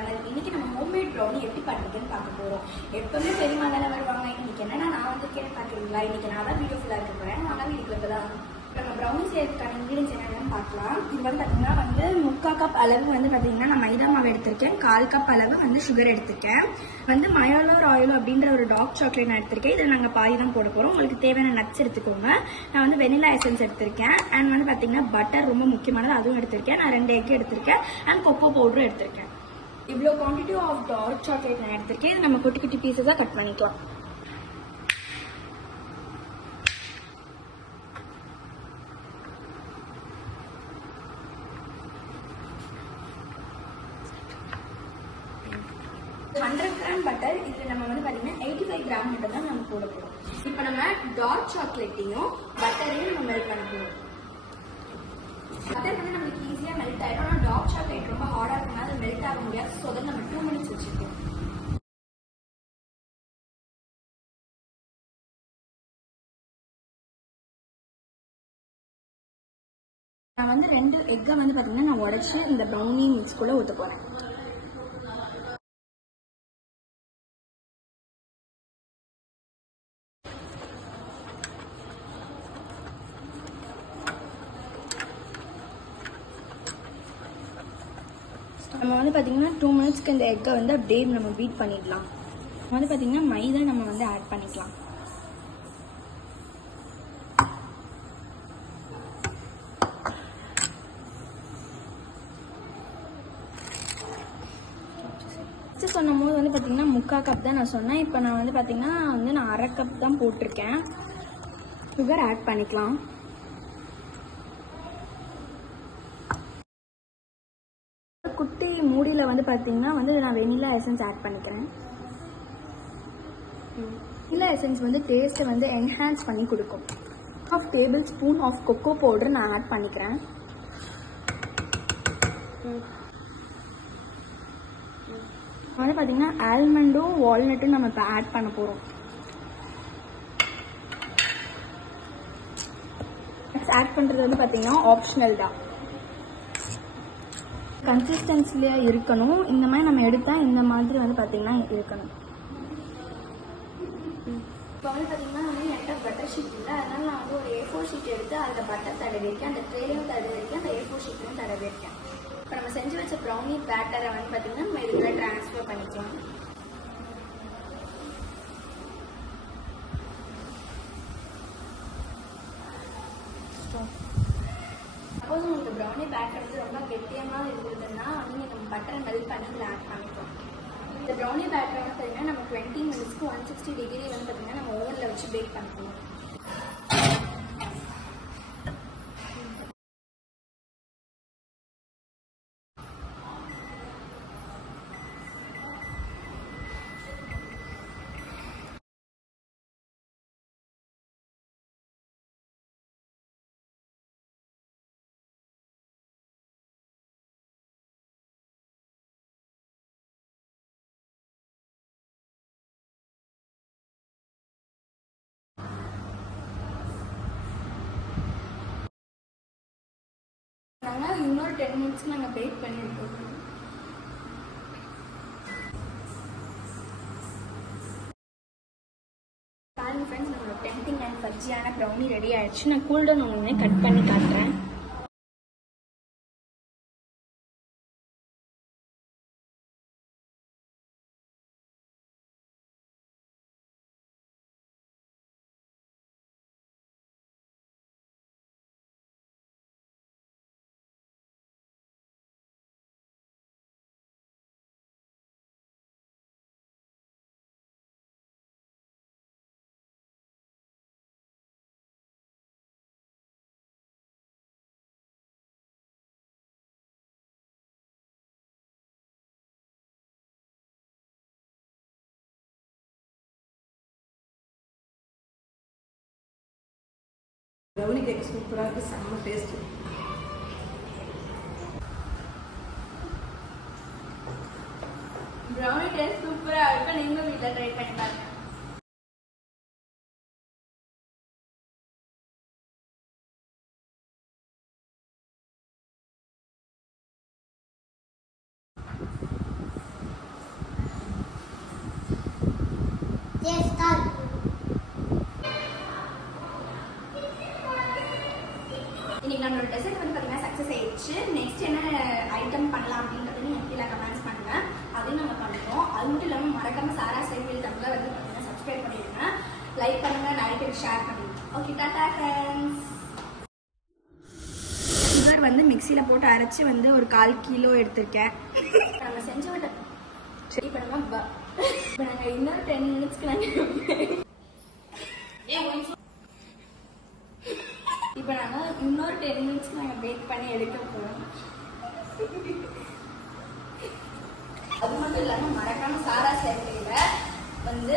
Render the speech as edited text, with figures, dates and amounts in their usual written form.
Kernel. இன்னைக்கு நம்ம homemade brownie எப்படி பண்ணுறதுன்னு பார்க்க போகிறோம். எப்பவுமே பெரியமா தானே வருவாங்க. இன்னைக்கு என்னன்னா நான் வந்திருக்கேன்னு பார்க்குறீங்களா? இன்னைக்கு நான் தான் வீடியோ ஃபுல்லாக இருக்க போகிறேன். நான் வீட்டுக்கு வந்துதான் நம்ம ப்ரௌனி செய்யறதுக்கான இன்க்ரீடியன்ஸ் என்னென்னு பார்க்கலாம். இது வந்து பார்த்தீங்கன்னா 3/4 கப் அளவு வந்து பார்த்தீங்கன்னா நான் மைதா மாவு எடுத்திருக்கேன். 1/4 கப் அளவு வந்து சுகர் எடுத்திருக்கேன். மயோலோ ராயலோ அப்படின்ற ஒரு டார்க் சாக்லேட் நான் எடுத்திருக்கேன். இதில் நாங்கள் பாதி தான் போட போகிறோம். உங்களுக்கு தேவையான நட்ஸ் எடுத்துக்கோங்க. நான் வந்து வெனிலா எசன்ஸ் எடுத்திருக்கேன். அண்ட் வந்து பார்த்தீங்கன்னா பட்டர் ரொம்ப முக்கியமானது, அதுவும் எடுத்திருக்கேன். நான் 2 எக் எடுத்திருக்கேன். அண்ட் கொக்கோ பவுடரும் எடுத்திருக்கேன். இவ்வளோ குவான்டிட்டி ஆஃப் டார்க் சாக்லேட் நான் எடுத்திருக்கேன். இது நம்ம குட்டி குட்டி பீசஸாக கட் பண்ணிக்கலாம். $100 பட்டர். இதில் நம்ம வந்து பார்த்தீங்கன்னா 85 கிராம் மட்டும் தான் நம்ம போட போகிறோம். இப்போ நம்ம டார்க் சாக்லேட்டையும் பட்டரையும் நம்ம மெல்ட் பண்ண போகிறோம். பட்டர் வந்து நம்மளுக்கு ஈஸியாக மெல்ட் ஆகிடும். ஆனால் டார்க் சாக்லேட் ரொம்ப ஹார்டாக இருக்குன்னா அது மெல்ட் ஆக முடியாது. ஸோ அதை நம்ம 2 மினிட்ஸ் வச்சுக்கலாம். நான் வந்து 2 எக்கை வந்து பார்த்தீங்கன்னா நான் உடச்சி இந்த ப்ரௌனி மிக்ஸ்குள்ளே ஊற்ற போகிறேன். நம்ம வந்து பார்த்தீங்கன்னா 2 மினிட்ஸ்க்கு இந்த எக்கை வந்து அப்படியே நம்ம பீட் பண்ணிடலாம். வந்து பார்த்தீங்கன்னா மைதா நம்ம வந்து ஆட் பண்ணிக்கலாம். சொன்னும் போது வந்து பார்த்தீங்கன்னா 3/4 கப் தான் நான் சொன்னேன். இப்போ நான் வந்து பார்த்தீங்கன்னா நான் 1/2 கப் தான் போட்டிருக்கேன். சுகர் ஆட் பண்ணிக்கலாம். குட்டி மூடியில் வந்து பார்த்தீங்கன்னா நான் வெனிலா எசன்ஸ் ஆட் பண்ணிக்கிறேன். வெனிலா எசன்ஸ் வந்து டேஸ்ட்டை வந்து என்ஹான்ஸ் பண்ணி கொடுக்கும். 1/2 tablespoon of cocoa powder நான் ஆட் பண்ணிக்கிறேன். வந்து பார்த்தீங்கன்னா ஆல்மண்டும் வால்நட்டும் நம்ம இப்போ ஆட் பண்ண போகிறோம். ஆட் பண்ணுறது வந்து பார்த்தீங்கன்னா ஆப்ஷனல் தான். கன்சிஸ்டன்சிலே இருக்கணும். இந்த மாதிரி நம்ம எடுத்தால் இந்த மாதிரி வந்து பார்த்தீங்கன்னா இருக்கணும். இப்போ வந்து பார்த்தீங்கன்னா என்கிட்ட பட்டர் ஷீட் இல்லை. அதனால நான் வந்து ஒரு A4 ஷீட் எடுத்து அதில் பட்டர் தடவிருக்கேன். அந்த ட்ரேலையும் தடவிருக்கேன். அந்த A4 ஷீட்லையும் தடவிருக்கேன். இப்போ நம்ம செஞ்சு வச்ச ப்ரௌனி பேட்டரை வந்து பார்த்தீங்கன்னா நம்ம இதில் ட்ரான்ஸ்ஃபர் பண்ணிக்கலாம். சப்போஸ் உங்களுக்கு ப்ரௌனி பேட்டர் வந்து ரொம்ப கெட்டியமாக இருந்ததுன்னா நீங்கள் நம்ம பட்டரை மெல்ட் பண்ணி இதில் ஆட் பண்ணிக்கலாம். இந்த ப்ரௌனி பேட்டரை வந்து பார்த்தீங்கன்னா நம்ம 20 மினிட்ஸ்க்கு 160 டிகிரி வந்து பார்த்தீங்கன்னா நம்ம ஓவனில் வச்சு பேக் பண்ணிக்கலாம். இன்னொரு 10 மினிட்ஸ்க்கு நாங்கள் பேக் பண்ணியிருக்கோம். பாருங்க ஃப்ரெண்ட்ஸ், நம்மளோட டெம்டிங் அண்ட் ஃபஜ்ஜியான ப்ரௌனி ரெடி ஆயிடுச்சு. நான் கூல்டவுன் ஒன்று கட் பண்ணி காட்டுறேன். Brownie cake super same taste brownie taste super नींबू वीडियो ट्राई பண்ணி இன்னைக்கு நம்மளோட டெசர்ட் வந்து பார்த்தீங்கன்னா சக்ஸஸ் ஆயிடுச்சு. நெக்ஸ்ட் என்ன ஐட்டம் பண்ணலாம் அப்படின்றதையும் எனக்கு கீழே கமெண்ட்ஸ் பண்ணுங்க. அதையும் நம்ம பண்ணுறோம். அது மட்டும் இல்லாமல் மறக்காம சாரா ஸ்டைல் தமிழை வந்து பார்த்தீங்கன்னா சப்ஸ்கிரைப் பண்ணிடுங்க, லைக் பண்ணுங்க, நிறைய பேர் ஷேர் பண்ணுங்க. Okay, Tata friends. சுகர் வந்து மிக்சியில் போட்டு அரைச்சி வந்து ஒரு 1/4 கிலோ எடுத்திருக்கேன். நம்ம செஞ்சு விட்ட இப்போ நாங்கள் இன்னொரு 10 மினிட்ஸ்க்கு நாங்கள் பேக் பண்ணி எடுக்க போகிறோம். அது மட்டும் இல்லாமல் மறக்காம சாரா சேர்க்கையில் வந்து